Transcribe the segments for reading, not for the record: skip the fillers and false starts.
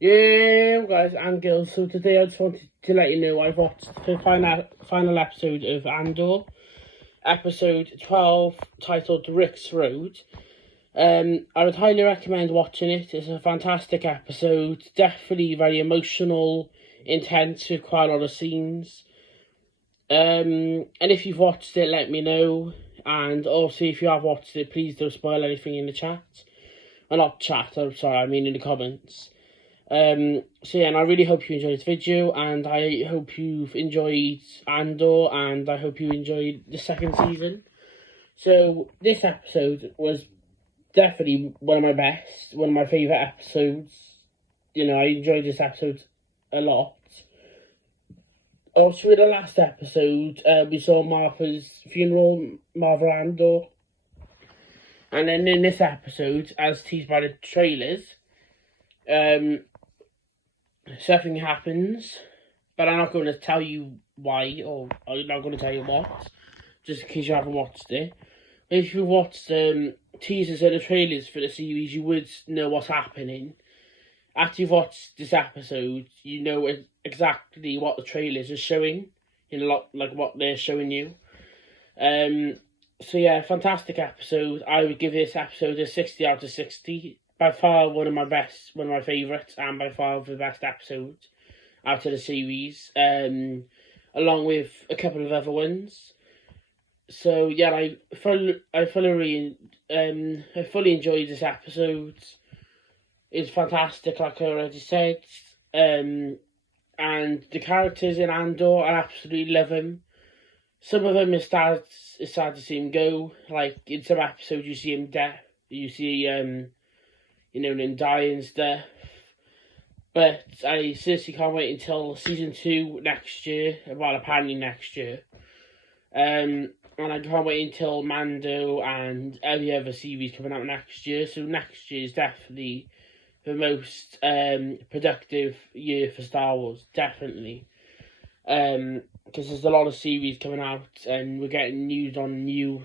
Yeah, guys and girls. So today I just wanted to let you know I've watched the final episode of Andor, episode 12, titled Rix Road. I would highly recommend watching it. It's a fantastic episode, definitely very emotional, intense with quite a lot of scenes. And if you've watched it, let me know. And also, if you have watched it, please don't spoil anything in the chat. Or not chat, I'm sorry, I mean in the comments. So yeah, and I really hope you enjoyed this video, and I hope you've enjoyed Andor, and I hope you enjoyed the second season. So this episode was definitely one of my best, one of my favourite episodes. You know, I enjoyed this episode a lot. Also, in the last episode, we saw Martha's funeral, Martha Andor. And then in this episode, as teased by the trailers, something happens, but I'm not going to tell you why, or I'm not going to tell you what, just in case you haven't watched it. If you've watched teasers and the trailers for the series, you would know what's happening. After you've watched this episode, you know exactly what the trailers are showing, you know, like what they're showing you. So yeah, fantastic episode. I would give this episode a 60 out of 60. By far one of my favourites, and by far the best episode out of the series, along with a couple of other ones. So yeah, I fully enjoyed this episode. It's fantastic, like I already said. And the characters in Andor, I absolutely love them. Some of them it's sad to see him go. Like in some episodes, you see him death. You see him die and stuff. But I seriously can't wait until season 2 next year. Well, apparently next year. And I can't wait until Mando and every other series coming out next year. So next year is definitely the most productive year for Star Wars. Definitely. Because there's a lot of series coming out, and we're getting news on new.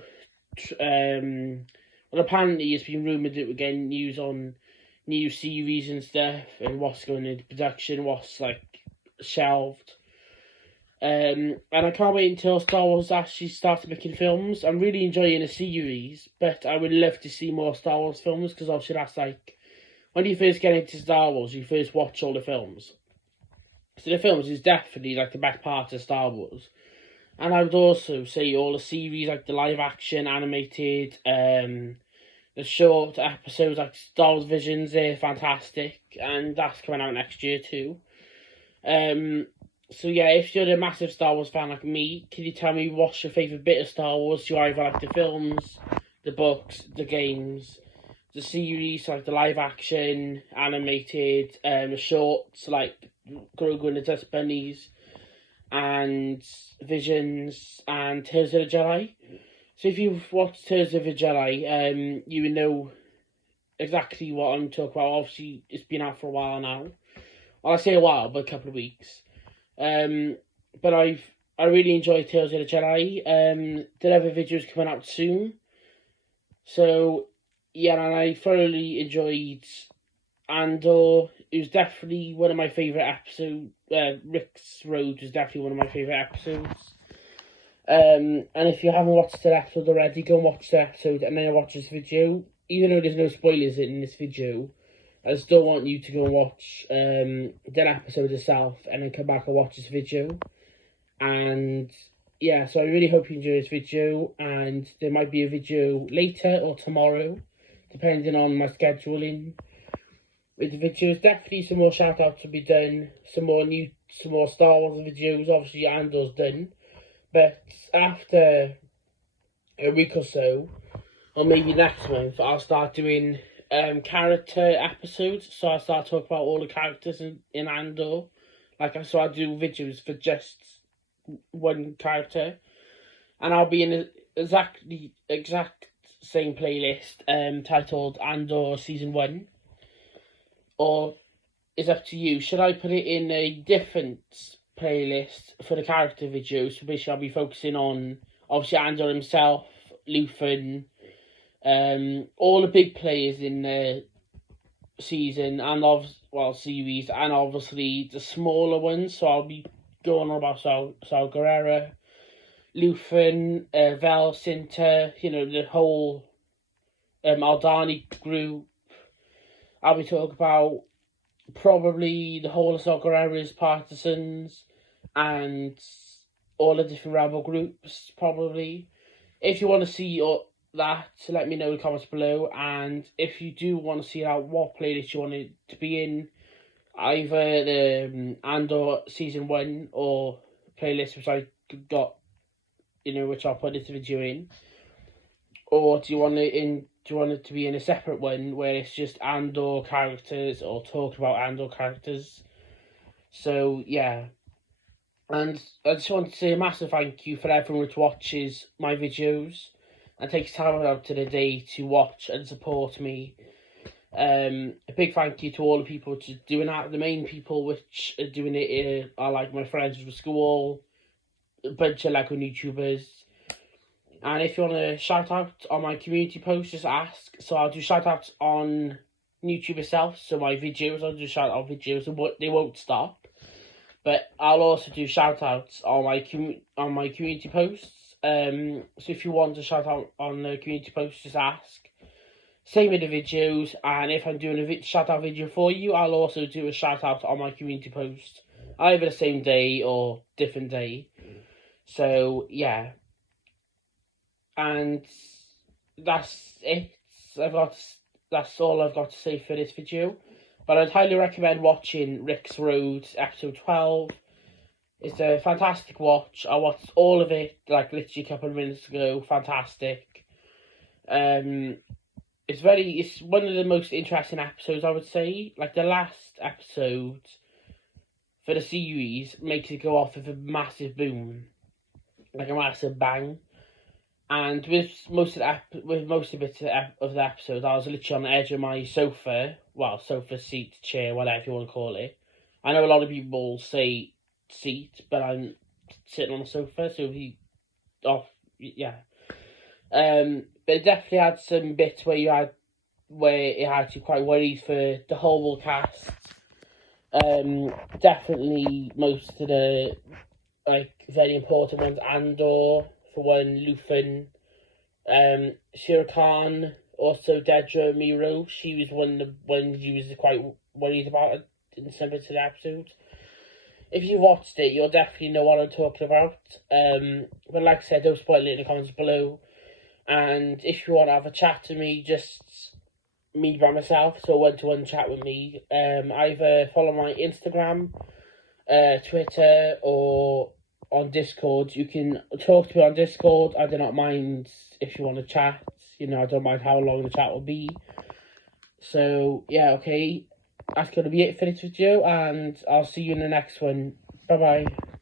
Well, apparently it's been rumored that we're getting news on new series and stuff, and what's going into production, what's like shelved. And I can't wait until Star Wars actually starts making films. I'm really enjoying the series, but I would love to see more Star Wars films, because obviously that's like when you first get into Star Wars, you first watch all the films. So the films is definitely like the best part of Star Wars. And I would also say all the series, like the live action, animated, the short episodes like Star Wars Visions, they're fantastic. And that's coming out next year too. So yeah, if you're a massive Star Wars fan like me, can you tell me what's your favourite bit of Star Wars? Do you either like the films, the books, the games, the series, like the live action, animated, the shorts, like Grogu and the Dust Bunnies, and Visions, and Tales of the Jedi? So if you've watched Tales of the Jedi, you would know exactly what I'm talking about. Obviously, it's been out for a while now. Well, I say a while, but a couple of weeks. But I really enjoy Tales of the Jedi. The other videos coming out soon. So yeah, and I thoroughly enjoyed Andor. It was definitely one of my favourite episodes. Rix Road was definitely one of my favourite episodes. And if you haven't watched that episode already, go and watch the episode and then watch this video. Even though there's no spoilers in this video, I still want you to go and watch that episode yourself and then come back and watch this video. And yeah, so I really hope you enjoy this video, and there might be a video later or tomorrow, depending on my scheduling. With the videos, definitely some more shout outs to be done, some more Star Wars videos. Obviously Andor's done, but after a week or so, or maybe next month, I'll start doing character episodes. So I'll start talking about all the characters in Andor. So I do videos for just one character, and I'll be in the exact same playlist titled Andor Season 1. Or it's up to you. Should I put it in a different playlist for the character videos? So basically I'll be focusing on obviously Andor himself, Luthen, all the big players in season and series, and obviously the smaller ones. So I'll be going on about Sal Guerrera, Luthen, Vel, Cinta, the whole Aldani group. I'll be talking about probably the whole of Sal Guerrera's partisans and all the different rebel groups, probably. If you want to see that, let me know in the comments below. And if you do want to see out what playlist you want it to be in, either the Andor Season 1 or playlist which I got, which I'll put this video in, or do you want it to be in a separate one where it's just Andor characters or talking about Andor characters? So yeah, and I just want to say a massive thank you for everyone who watches my videos and takes time out of the day to watch and support me. A big thank you to all the people doing that. The main people which are doing it are like my friends from school, a bunch of Lego YouTubers. And if you want to shout out on my community post, just ask. So I'll do shout outs on YouTube itself. So my videos, I'll do shout out videos, and they won't stop. But I'll also do shout outs on my community posts. So if you want to shout out on the community post, just ask. Same with the videos, and if I'm doing a shout out video for you, I'll also do a shout out on my community post, either the same day or different day. So yeah, and that's it. That's all I've got to say for this video. But I'd highly recommend watching Rix Road episode 12. It's a fantastic watch. I watched all of it like literally a couple of minutes ago. Fantastic. It's one of the most interesting episodes, I would say. Like the last episode for the series makes it go off with a massive boom, like a massive bang. And with most of the episode, I was literally on the edge of my sofa, sofa, seat, chair, whatever you want to call it. I know a lot of people say seat, but I'm sitting on the sofa, so yeah. But it definitely had some bits where it had you quite worried for the whole cast. Definitely most of the very important ones. Andor for one, Luthen, Shira Khan, also Dedra Miro. She was one of the ones you was quite worried about in some bits of the episode. If you watched it, you'll definitely know what I'm talking about. But like I said, don't spoil it in the comments below. And if you want to have a chat to me, just me by myself, so one-to-one chat with me, either follow my Instagram, Twitter, or on Discord. You can talk to me on Discord. I do not mind if you want to chat. I don't mind how long the chat will be. So yeah, okay, that's going to be it for this video, and I'll see you in the next one. Bye bye.